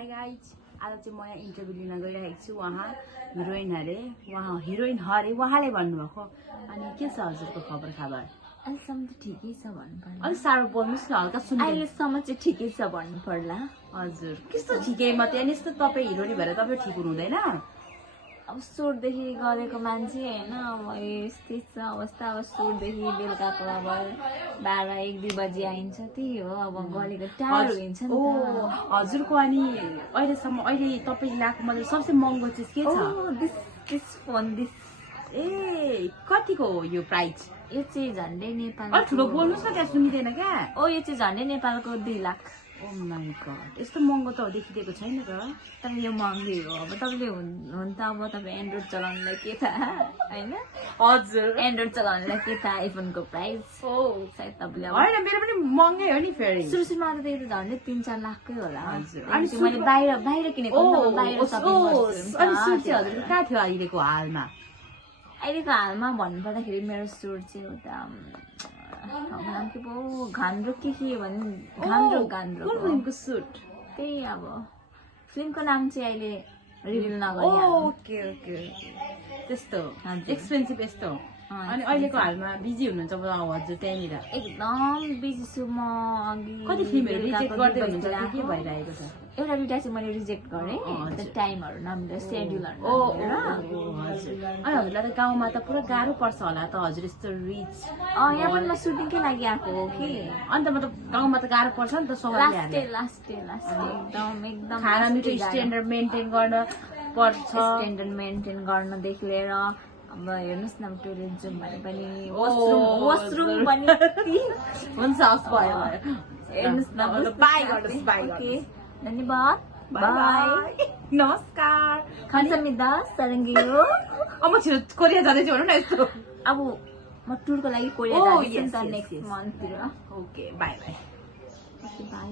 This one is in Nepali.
हाई गाइज, आज चाहिँ म यहाँ इन्टरभ्यू लिन गइरहेको छु। उहाँ हिरोइन अरे, हिरोइन हरे, उहाँले भन्नुभएको। अनि के छ हजुरको खबर? अहिलेसम्म त ठिकै छ भन्नु पर्ला। अलिक साह्रो बोल्नुहोस् न, हल्का सुन्नु। अहिलेसम्म चाहिँ ठिकै छ भन्नु पर्ला। हजुर कस्तो ठिकै मात्रै? अनि यस्तो तपाईँ हिरोइन भएर तपाईँ ठिक हुनु हुँदैन? अब सुटदेखि गरेको मान्छे होइन, अब यस्तै छ अवस्था। अब सुटदेखि बेलुकाको अब 12-1-2 बजी आइन्छ, त्यही हो। अब गलेको टाढो हुन्छ नि त। हजुरको अनि अहिले तपाईँ ल्याएको मतलब सबसे महँगो चिज के छ? दिस फोन ए कतिको हो यो प्राइस? यो चाहिँ झन्डै नेपाल। अलि ठुलो बोल्नुहोस् न, त्यहाँ सुनिँदैन क्या। यो चाहिँ झन्डै नेपालको 2 लाख। ओ माय गॉड, यस्तो महँगो त देखिदिएको छैन त। तर यो महँगै हो। अब तपाईँले हुन त अब तपाईँ एन्ड्रोइड चलाउनुलाई के थाहा होइन? हजुर एन्ड्रोइड चलाउनुलाई के थाहा आइफोनको प्राइस सायद तपाईँले होइन, मेरो पनि महँगै हो नि फेरि। सुरुमा त त्यो त झन्डै 3-4 लाखकै होला। हजुर। अनि मैले बाहिर किनेको बाहिर सपिङ गर्छु। अनि सुट चाहिँ हजुरको कहाँ थियो अहिलेको हालमा? अहिलेको हालमा भन्नुपर्दाखेरि मेरो सुट चाहिँ उता नाम के पो घान्द्रो के भने घान्द्रो कुन फिल्मको सुट? त्यही अब फिल्मको नाम चाहिँ अहिले रिभिल नगरिहाल्नु। ओके ओके, त्यस्तो एक्सपेन्सिभ यस्तो। अनि अहिलेको हालमा बिजी हुनुहुन्छ हजुर त्यहाँनिर? एकदम बिजी छु म। अघि कति फिल्महरू रिजेक्ट गर्दै हुनुहुन्छ? के भइरहेको छ? एउटा दुइटा चाहिँ मैले रिजेक्ट गरेँ, टाइमहरू नमिलेर, सेड्युलहरू नमिलेर। हजुर। अनि हजुरलाई त गाउँमा त पुरा गाह्रो पर्छ होला त, हजुर यस्तो रिच। यहाँ पनि म सुटिङकै लागि आएको हो कि। अन्त मतलब गाउँमा त गाह्रो पर्छ नि त सबैले। लास्ट एकदम खाना मिठो स्ट्यान्डर्ड मेन्टेन गर्न पर्छ। स्ट्यान्डर्ड मेन्टेन गर्नदेखि लिएर अब हेर्नुहोस् न, टोइलेट जाउँ भने पनि वासरुम पनि हुन्छ। भयो हेर्नुहोस् न। बाई गर्नुहोस्, बाई गर्नुहोस्। धन्यवाद, बाई, नमस्कार। खन्समिदा सरङ्गी हो। अब म छिटो कोरिया जाँदैछु भनौँ न यस्तो। अब म टुरको लागि कोरिया जाँदैछु नि त नेक्स्ट मन्थतिर। Okay, bye bye. बाई।